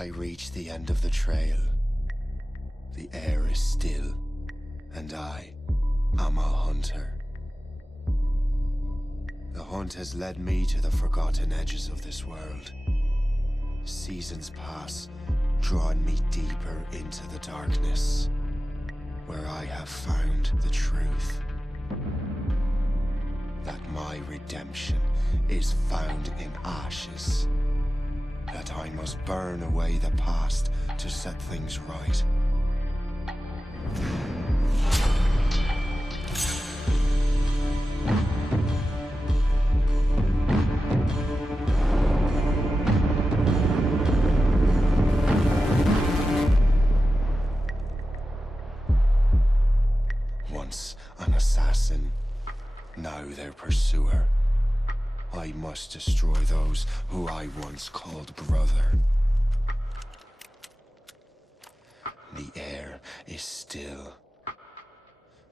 I reach the end of the trail, the air is still, and I am a hunter. The hunt has led me to the forgotten edges of this world. Seasons pass, drawing me deeper into the darkness, where I have found the truth. That my redemption is found in ashes. That I must burn away the past to set things right. Once an assassin, now their pursuer. I must destroy those who I once called brother. The air is still,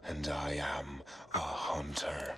and I am a hunter.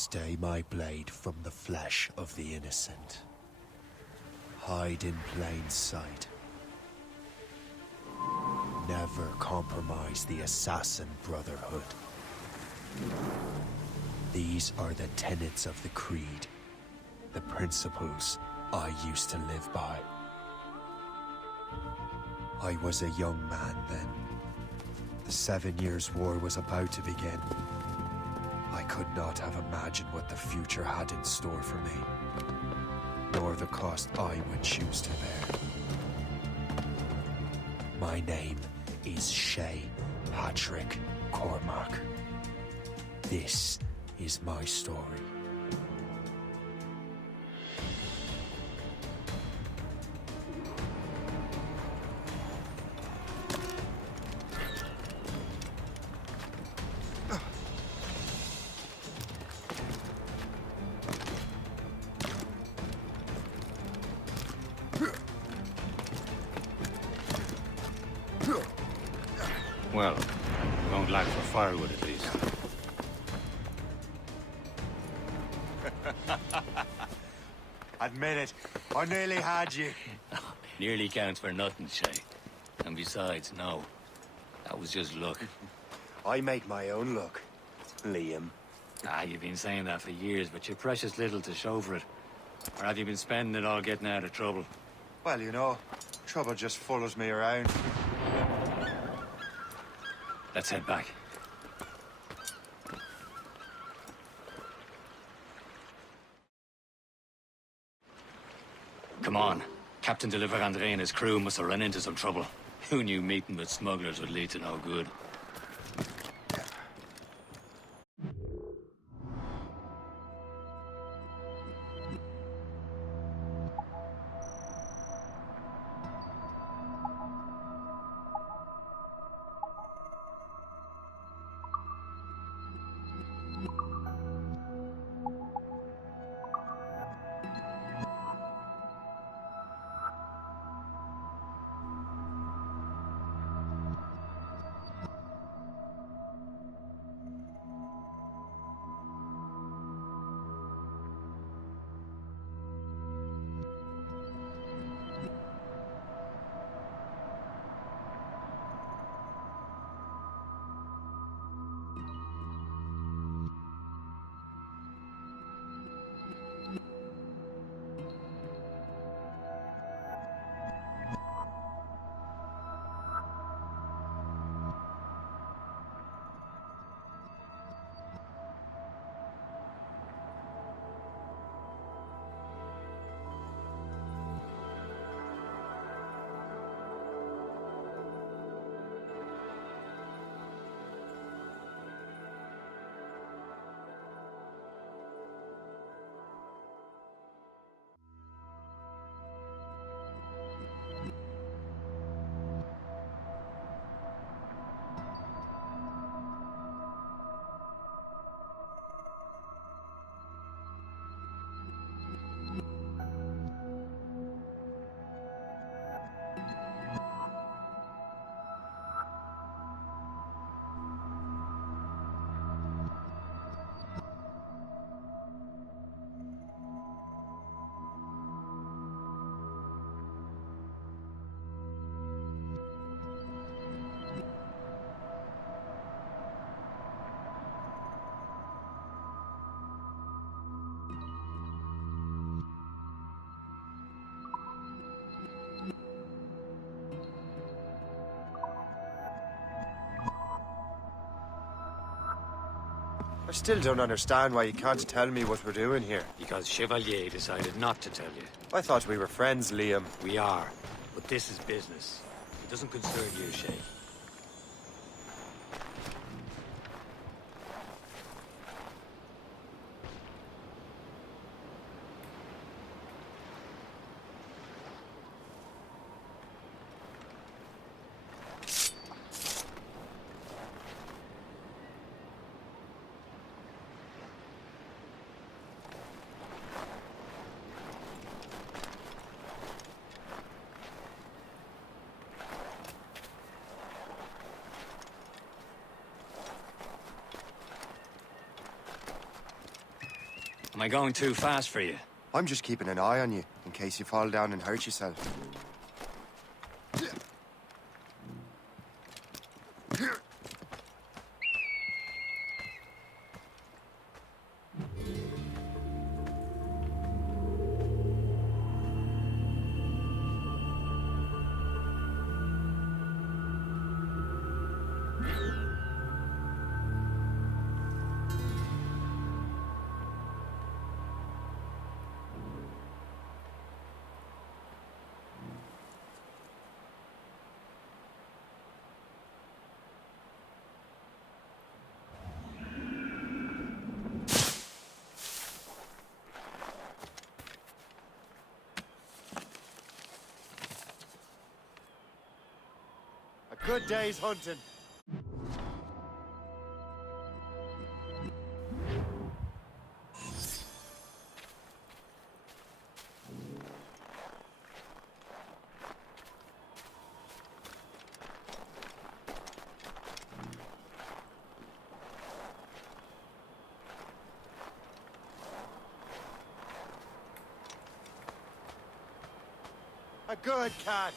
Stay my blade from the flesh of the innocent. Hide in plain sight. Never compromise the Assassin Brotherhood. These are the tenets of the Creed, the principles I used to live by. I was a young man then. The 7 Years' War was about to begin. I could not have imagined what the future had in store for me, nor the cost I would choose to bear. My name is Shay Patrick Cormac. This is my story. Well, we won't lack for firewood at least. Admit it, I nearly had you. Nearly counts for nothing, Shay. And besides, no. That was just luck. I make my own luck, Liam. You've been saying that for years, but you're precious little to show for it. Or have you been spending it all getting out of trouble? Well, you know, trouble just follows me around. Let's head back. Come on. Captain de Andre and his crew must have run into some trouble. Who knew meeting with smugglers would lead to no good? I still don't understand why you can't tell me what we're doing here. Because Chevalier decided not to tell you. I thought we were friends, Liam. We are. But this is business. It doesn't concern you, Shay. Am I going too fast for you? I'm just keeping an eye on you, in case you fall down and hurt yourself. A good day's hunting. A good catch.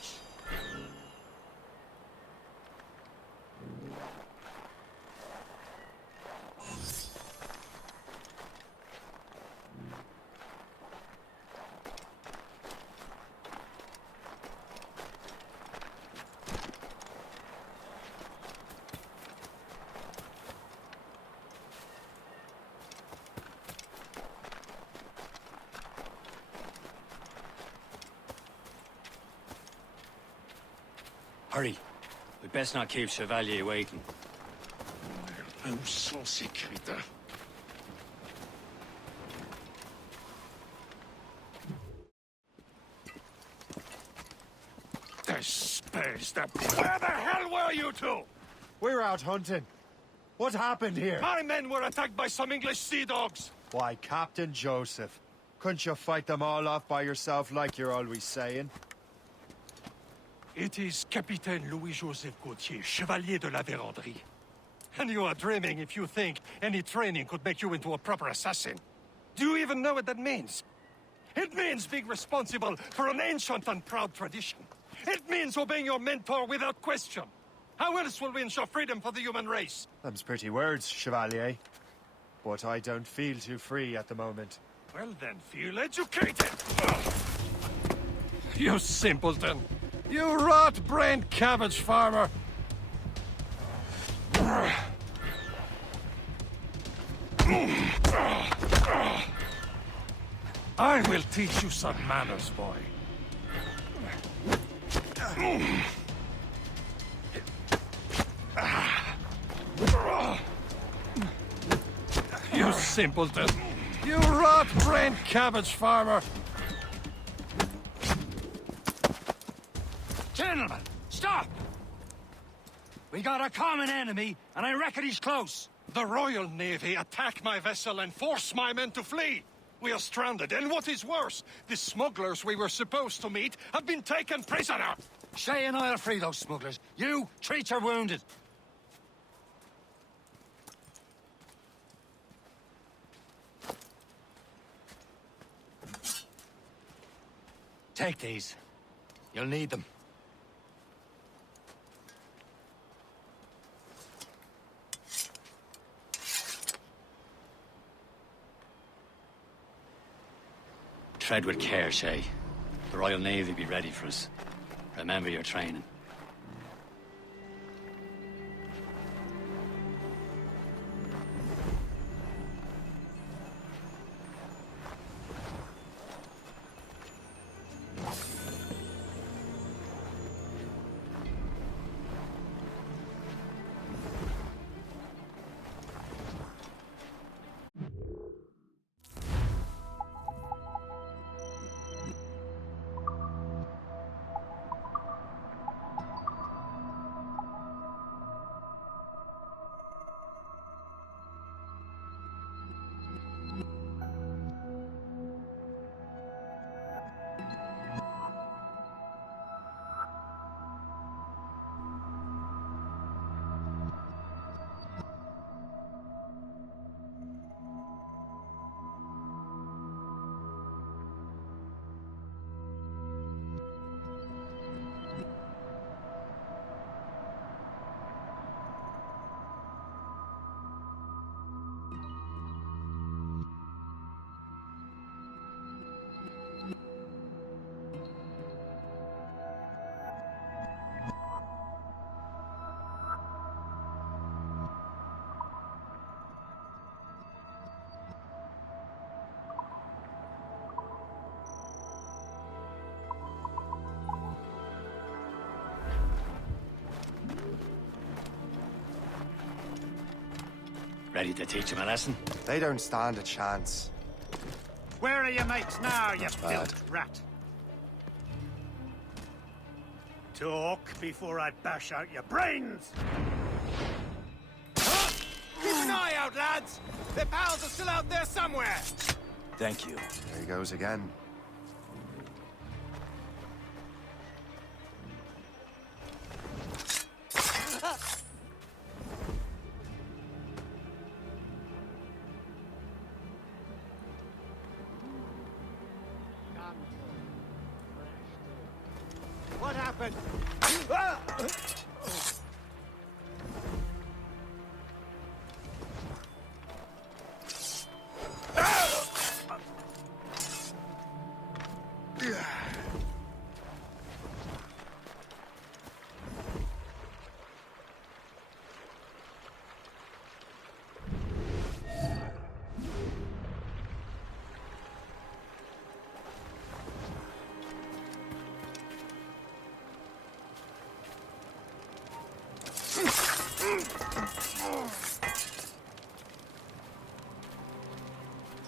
Hurry. We best not keep Chevalier waiting. Où sont ces crétins? Where the hell were you two? We're out hunting. What happened here? My men were attacked by some English sea dogs. Why, Captain Joseph. Couldn't you fight them all off by yourself like you're always saying? It is Capitaine Louis-Joseph Gauthier, Chevalier de la Vérendrye. And you are dreaming if you think any training could make you into a proper assassin. Do you even know what that means? It means being responsible for an ancient and proud tradition. It means obeying your mentor without question. How else will we ensure freedom for the human race? Them's pretty words, Chevalier. But I don't feel too free at the moment. Well then, feel educated! You simpleton! You rot-brained cabbage farmer! I will teach you some manners, boy. You simpleton! You rot-brained cabbage farmer! Gentlemen, stop! We got a common enemy, and I reckon he's close. The Royal Navy attack my vessel and force my men to flee. We are stranded, and what is worse, the smugglers we were supposed to meet have been taken prisoner. Shay and I'll free those smugglers. You, treat your wounded. Take these. You'll need them. Tread with care, Shay. The Royal Navy be ready for us. Remember your training. Ready to teach him a lesson? They don't stand a chance. Where are your mates now, you bad. filth rat? Talk before I bash out your brains! Keep an eye out, lads! Their pals are still out there somewhere! Thank you. There he goes again. What happened?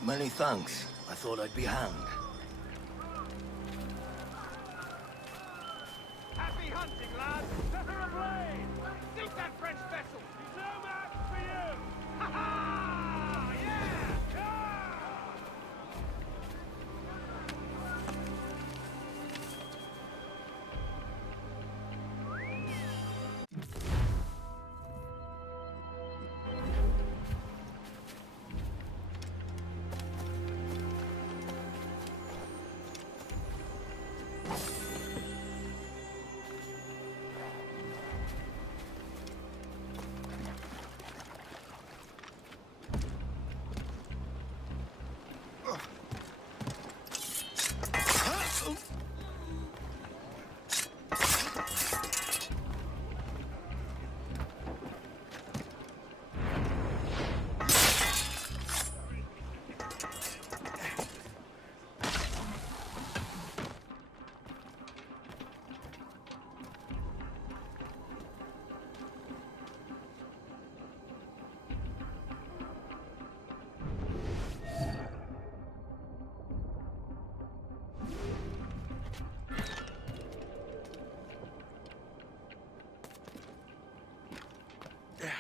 Many thanks. I thought I'd be hanged. Happy hunting, lads! Set her ablaze! Sink that French vessel! There's no match for you! Ha ha! Yeah!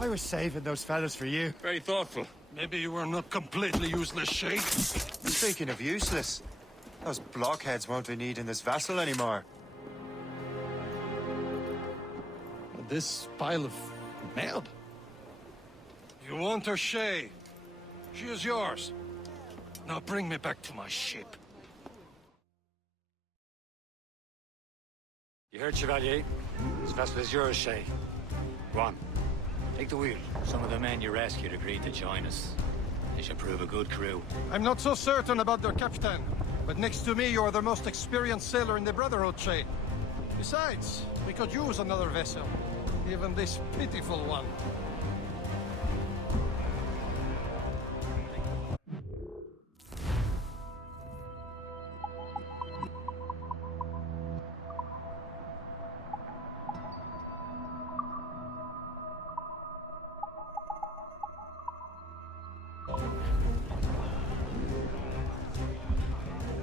I was saving those fellas for you. Very thoughtful. Maybe you were not completely useless, Shay. Speaking of useless, those blockheads won't be needing this vessel anymore. This pile of mail? You want her, Shay? She is yours. Now bring me back to my ship. You heard, Chevalier? This vessel is yours, Shay. Go on. Take the wheel. Some of the men you rescued agreed to join us. They should prove a good crew. I'm not so certain about their captain, but next to me you are the most experienced sailor in the Brotherhood, Shay. Besides, we could use another vessel. Even this pitiful one.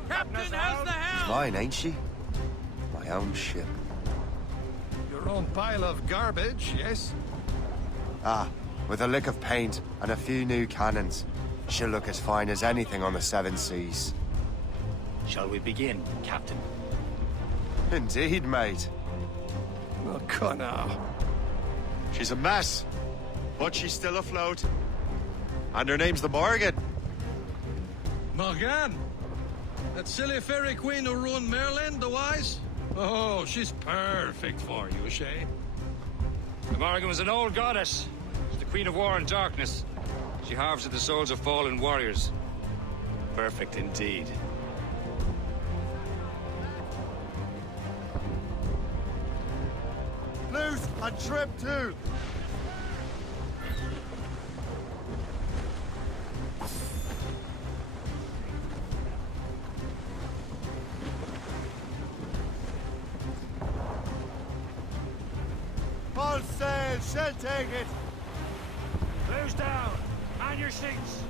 Captain, how's the helm? Mine, ain't she? My own ship. Your own pile of garbage, yes? Ah, with a lick of paint and a few new cannons. She'll look as fine as anything on the Seven Seas. Shall we begin, Captain? Indeed, mate. Oh, come now. She's a mess, but she's still afloat. And her name's the Morgan. Morgan? That silly fairy queen who ruined Merlin, the wise? Oh, she's perfect for you, Shay. The Morgan was an old goddess. She's the queen of war and darkness. She harvested the souls of fallen warriors. Perfect indeed. Loose and Trip too. All sail, shall take it. Close down. Man your seats.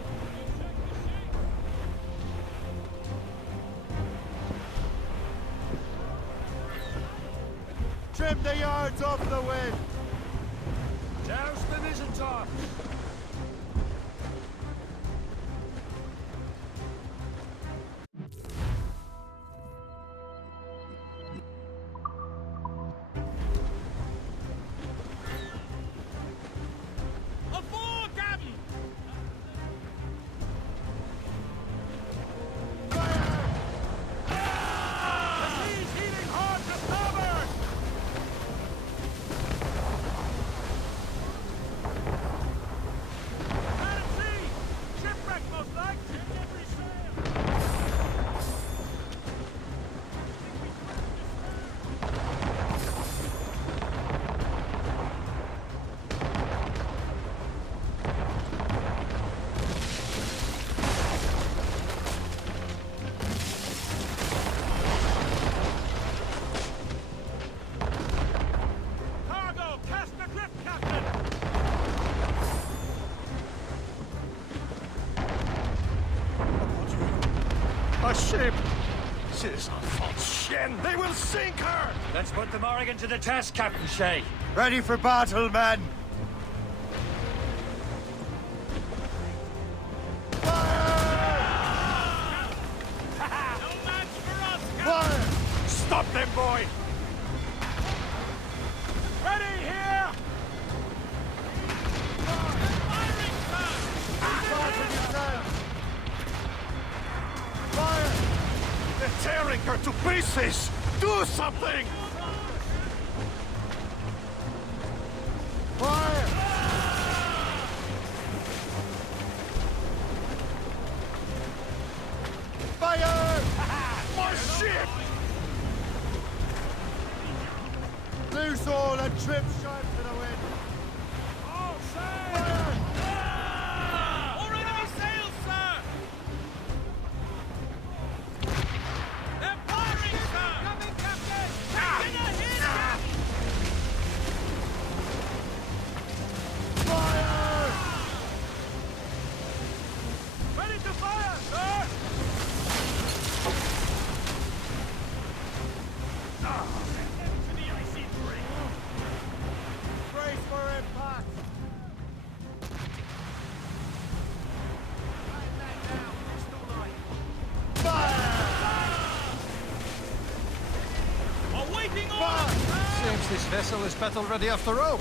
Trim the yards off the wind. Douse the mizzen top. Aboard, Captain! The sea's heaving hard to starboard. Man at sea. Shipwreck most like. Every sail. Cargo, cast adrift, Captain. A ship! Ces enfants de chienne! They will sink her! Let's put the Morgan to the test, Captain Shay. Ready for battle, men. No match for us, Captain. Fire! Stop them, boy! Ready here. Firing, sir. Fire! They're tearing her to pieces! Do something! Fire! Fire! My ship! Loose all and Trip sharp to the wind. All sail. Fire! Already sails, sir! They're firing, sir! Coming, Captain! Taking a hit! Fire! Ready to fire, sir. To the icy drink. Brace for impact. Right back now. Pistol light. Fire! Awaiting orders! Seems this vessel is battle ready after all.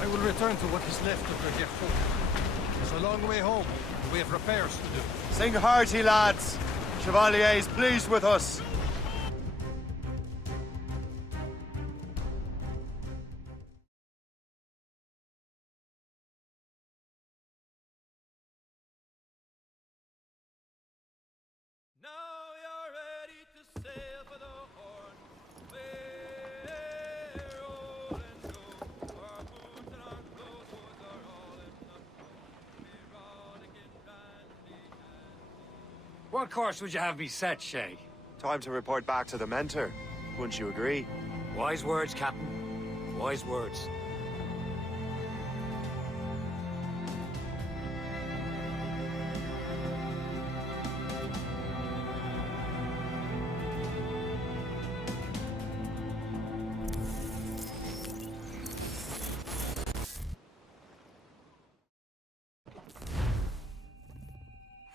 I will return to what is left of the Gerfaut. It's a long way home, and we have repairs to do. Sing hearty, lads. Chevalier is pleased with us. Now you're ready to sail for the Horn. We're roll and go. Our boots and our clothes are all in the floor. We're rolling in brandy and What course would you have me set, Shay? Time to report back to the mentor. Wouldn't you agree? Wise words, Captain. Wise words.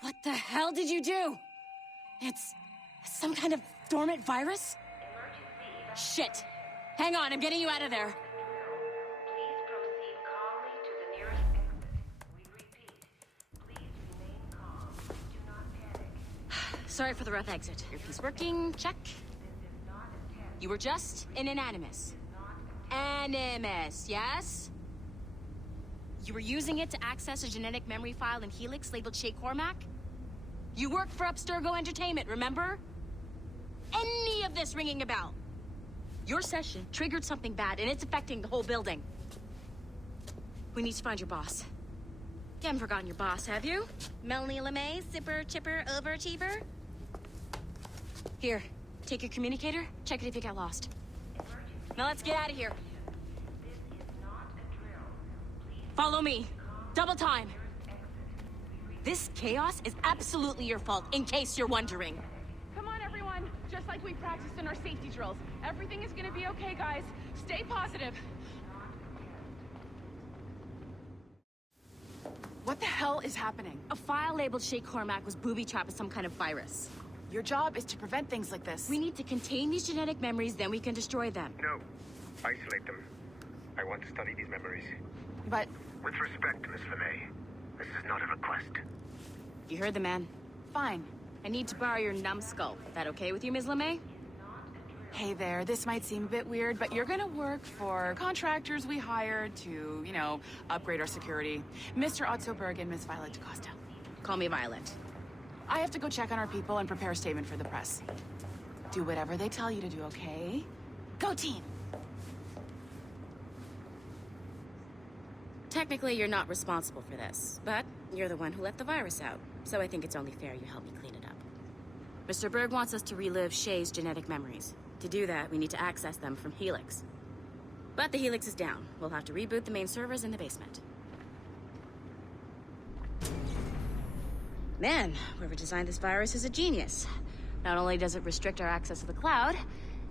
What the hell did you do? It's Some kind of dormant virus? Shit! Hang on, I'm getting you out of there. Please proceed calmly to the nearest exit. We repeat, please remain calm. Do not panic. Sorry for the rough exit. Earpiece working, check. You were just in an Animus. Animus, yes? You were using it to access a genetic memory file in Helix labeled Shay Cormac? You worked for Abstergo Entertainment, remember? Any of this ringing a bell? Your session triggered something bad, and it's affecting the whole building. We need to find your boss. You haven't forgotten your boss, have you? Melanie LeMay, zipper, chipper, overachiever? Here, take your communicator, check it if you get lost. Now let's get out of here. Follow me. Double time. This chaos is absolutely your fault, in case you're wondering. Come on, everyone. Just like we practiced in our safety drills. Everything is gonna be okay, guys. Stay positive. What the hell is happening? A file labeled Shay Cormac was booby-trapped with some kind of virus. Your job is to prevent things like this. We need to contain these genetic memories, then we can destroy them. No. Isolate them. I want to study these memories. But... With respect, Miss LeMay, this is not a request. You heard the man. Fine. I need to borrow your numbskull. That okay with you, Ms. LeMay? Hey there, this might seem a bit weird, but you're gonna work for contractors we hired to, you know, upgrade our security. Mr. Otto Berg and Miss Violet DaCosta. Call me Violet. I have to go check on our people and prepare a statement for the press. Do whatever they tell you to do, okay? Go team! Technically, you're not responsible for this, but you're the one who let the virus out, so I think it's only fair you help me clean it up. Mr. Berg wants us to relive Shay's genetic memories. To do that, we need to access them from Helix. But the Helix is down. We'll have to reboot the main servers in the basement. Man, whoever designed this virus is a genius. Not only does it restrict our access to the cloud,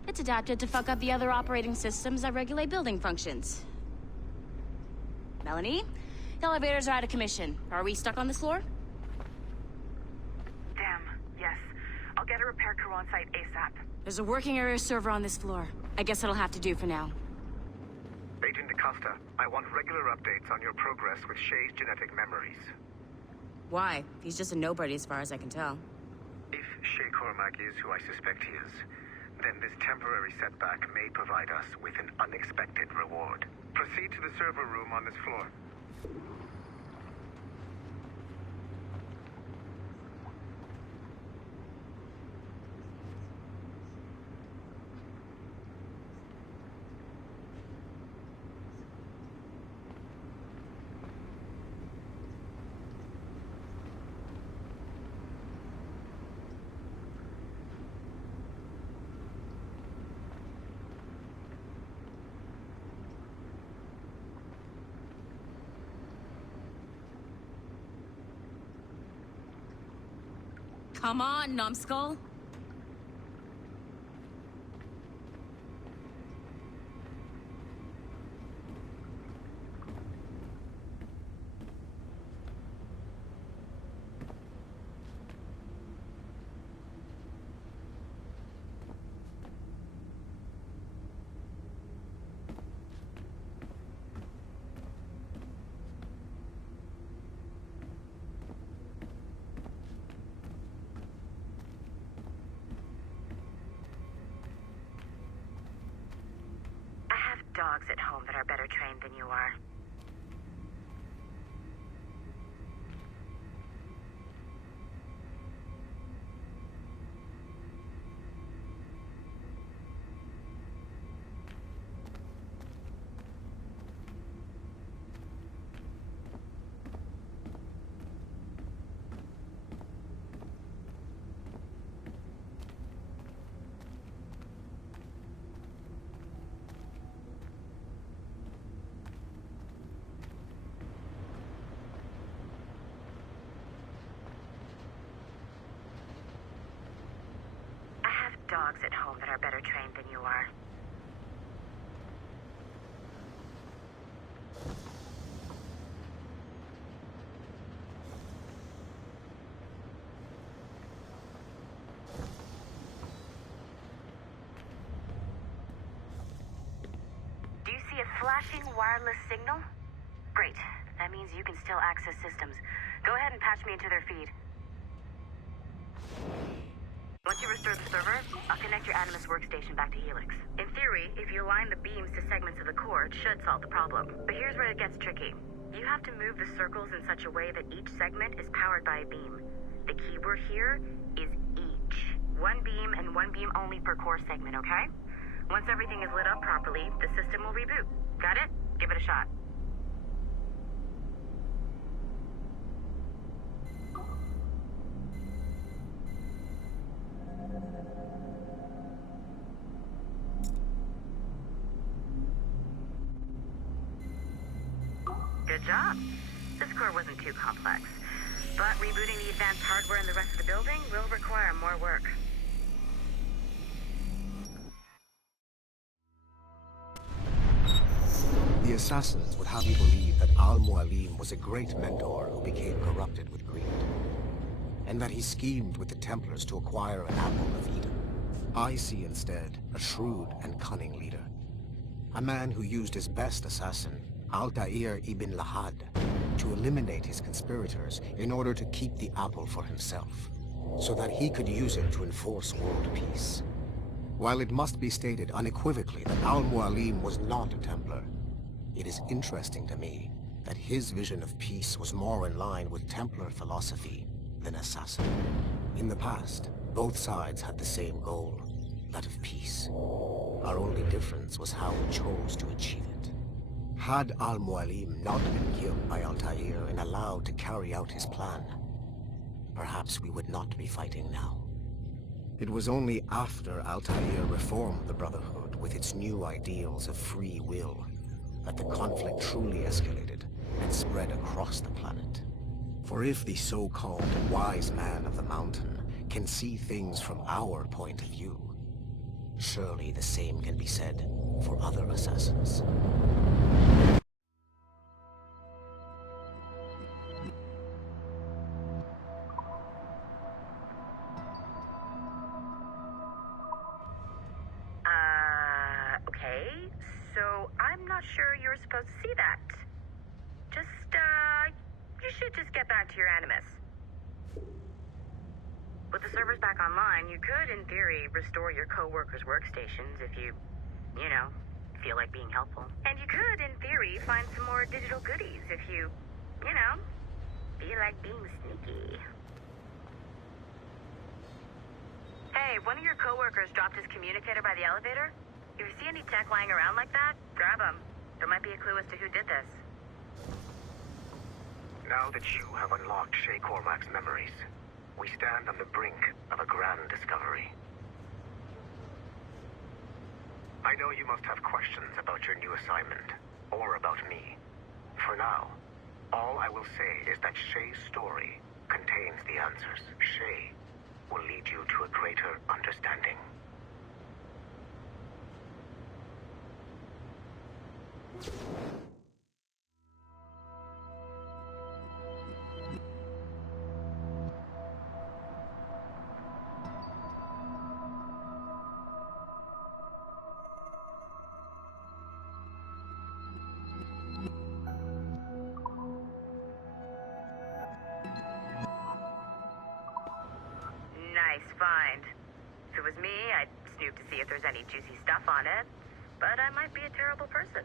it's adapted to fuck up the other operating systems that regulate building functions. Melanie, the elevators are out of commission. Are we stuck on this floor? Damn, yes. I'll get a repair crew on site ASAP. There's a working area server on this floor. I guess it'll have to do for now. Agent DaCosta, I want regular updates on your progress with Shay's genetic memories. Why? He's just a nobody as far as I can tell. If Shay Cormac is who I suspect he is, then this temporary setback may provide us with an unexpected reward. Proceed to the server room on this floor. Come on, numbskull. Dogs at home that are better trained than you are. Dogs at home that are better trained than you are. Flashing wireless signal? Great. That means you can still access systems. Go ahead and patch me into their feed. Once you restore the server, I'll connect your Animus workstation back to Helix. In theory, if you align the beams to segments of the core, it should solve the problem. But here's where it gets tricky. You have to move the circles in such a way that each segment is powered by a beam. The keyword here is each. One beam and one beam only per core segment, okay? Once everything is lit up properly, the system will reboot. Got it? Give it a shot. Good job. This core wasn't too complex. But rebooting the advanced hardware in the rest of the building will require more work. The assassins would have you believe that Al-Mualim was a great mentor who became corrupted with greed, and that he schemed with the Templars to acquire an apple of Eden. I see instead a shrewd and cunning leader, a man who used his best assassin, Altair ibn Lahad, to eliminate his conspirators in order to keep the apple for himself, so that he could use it to enforce world peace. While it must be stated unequivocally that Al-Mualim was not a Templar, it is interesting to me that his vision of peace was more in line with Templar philosophy than assassin. In the past, both sides had the same goal, that of peace. Our only difference was how we chose to achieve it. Had Al-Mualim not been killed by Altair and allowed to carry out his plan, perhaps we would not be fighting now. It was only after Altair reformed the Brotherhood with its new ideals of free will that the conflict truly escalated and spread across the planet. For if the so-called wise man of the mountain can see things from our point of view, surely the same can be said for other assassins. Okay. So I'm not sure you're supposed to see that. You should just get back to your Animus. With the servers back online, you could, in theory, restore your co-workers' workstations if you feel like being helpful. And you could, in theory, find some more digital goodies if you feel like being sneaky. Hey, one of your co-workers dropped his communicator by the elevator. If you see any tech lying around like that, grab them. There might be a clue as to who did this. Now that you have unlocked Shay Cormac's memories, we stand on the brink of a grand discovery. I know you must have questions about your new assignment, or about me. For now, all I will say is that Shay's story contains the answers. Shay will lead you to a greater understanding. Nice find. If it was me, I'd snoop to see if there's any juicy stuff on it. But I might be a terrible person.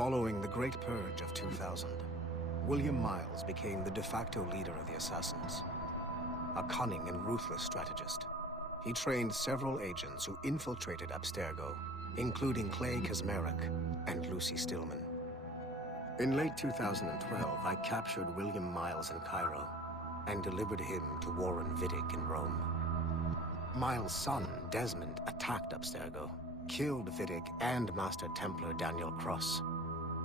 Following the Great Purge of 2000, William Miles became the de facto leader of the Assassins. A cunning and ruthless strategist, he trained several agents who infiltrated Abstergo, including Clay Kazmarek and Lucy Stillman. In late 2012, I captured William Miles in Cairo and delivered him to Warren Vidic in Rome. Miles' son, Desmond, attacked Abstergo, killed Vidic and Master Templar Daniel Cross.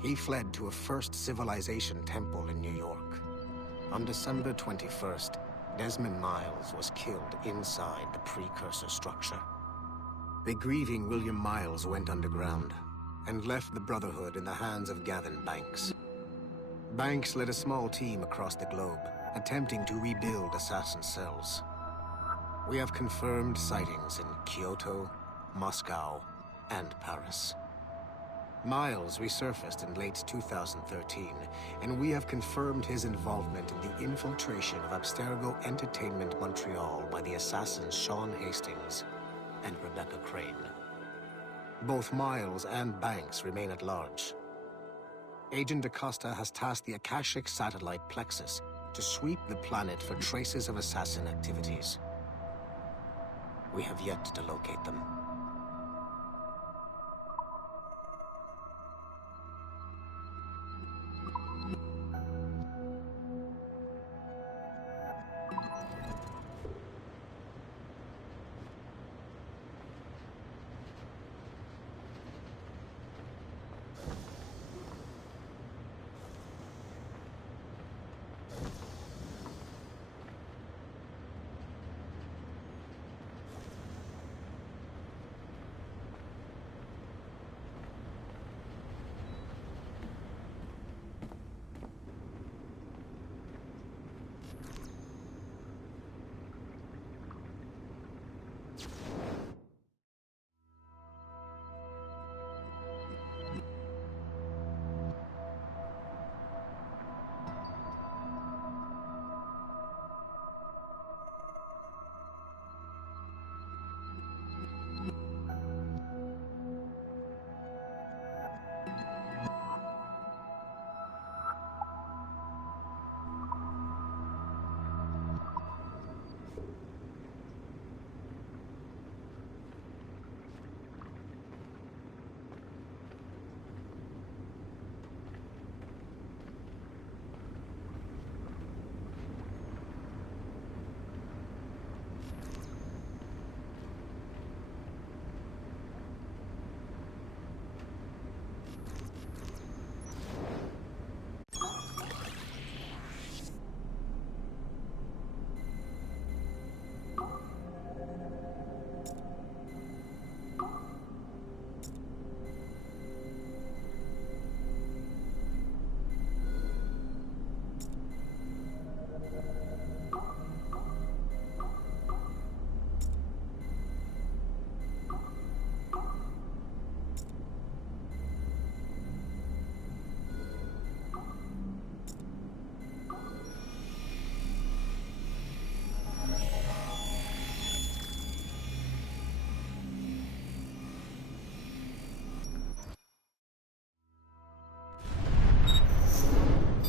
He fled to a First Civilization temple in New York. On December 21st, Desmond Miles was killed inside the precursor structure. The grieving William Miles went underground and left the Brotherhood in the hands of Gavin Banks. Banks led a small team across the globe, attempting to rebuild assassin cells. We have confirmed sightings in Kyoto, Moscow, and Paris. Miles resurfaced in late 2013, and we have confirmed his involvement in the infiltration of Abstergo Entertainment Montreal by the assassins Sean Hastings and Rebecca Crane. Both Miles and Banks remain at large. Agent Acosta has tasked the Akashic satellite Plexus to sweep the planet for traces of assassin activities. We have yet to locate them.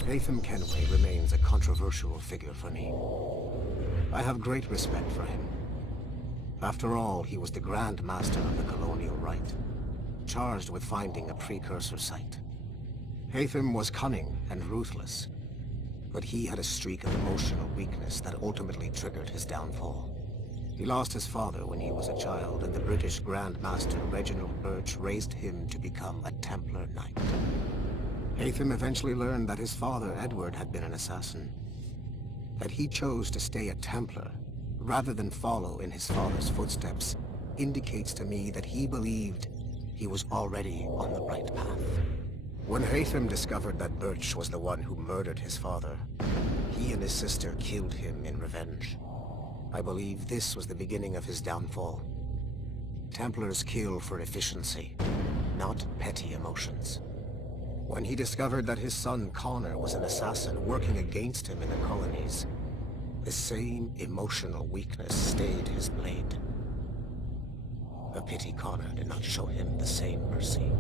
Haytham Kenway remains a controversial figure for me. I have great respect for him. After all, he was the Grand Master of the Colonial Rite, charged with finding a precursor site. Haytham was cunning and ruthless, but he had a streak of emotional weakness that ultimately triggered his downfall. He lost his father when he was a child, and the British Grand Master Reginald Birch raised him to become a Templar Knight. Haytham eventually learned that his father, Edward, had been an assassin. That he chose to stay a Templar, rather than follow in his father's footsteps, indicates to me that he believed he was already on the right path. When Haytham discovered that Birch was the one who murdered his father, he and his sister killed him in revenge. I believe this was the beginning of his downfall. Templars kill for efficiency, not petty emotions. When he discovered that his son Connor was an assassin working against him in the colonies, the same emotional weakness stayed his blade. A pity Connor did not show him the same mercy.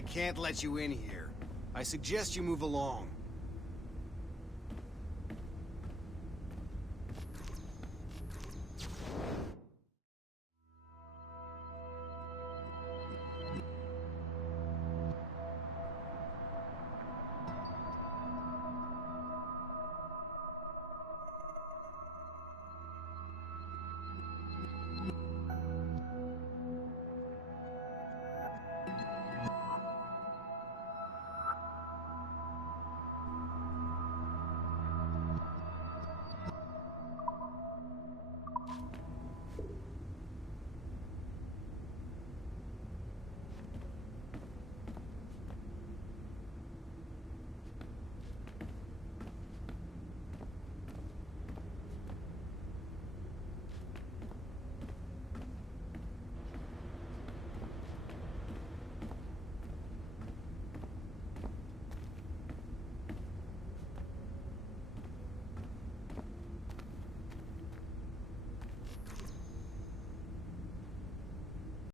I can't let you in here. I suggest you move along.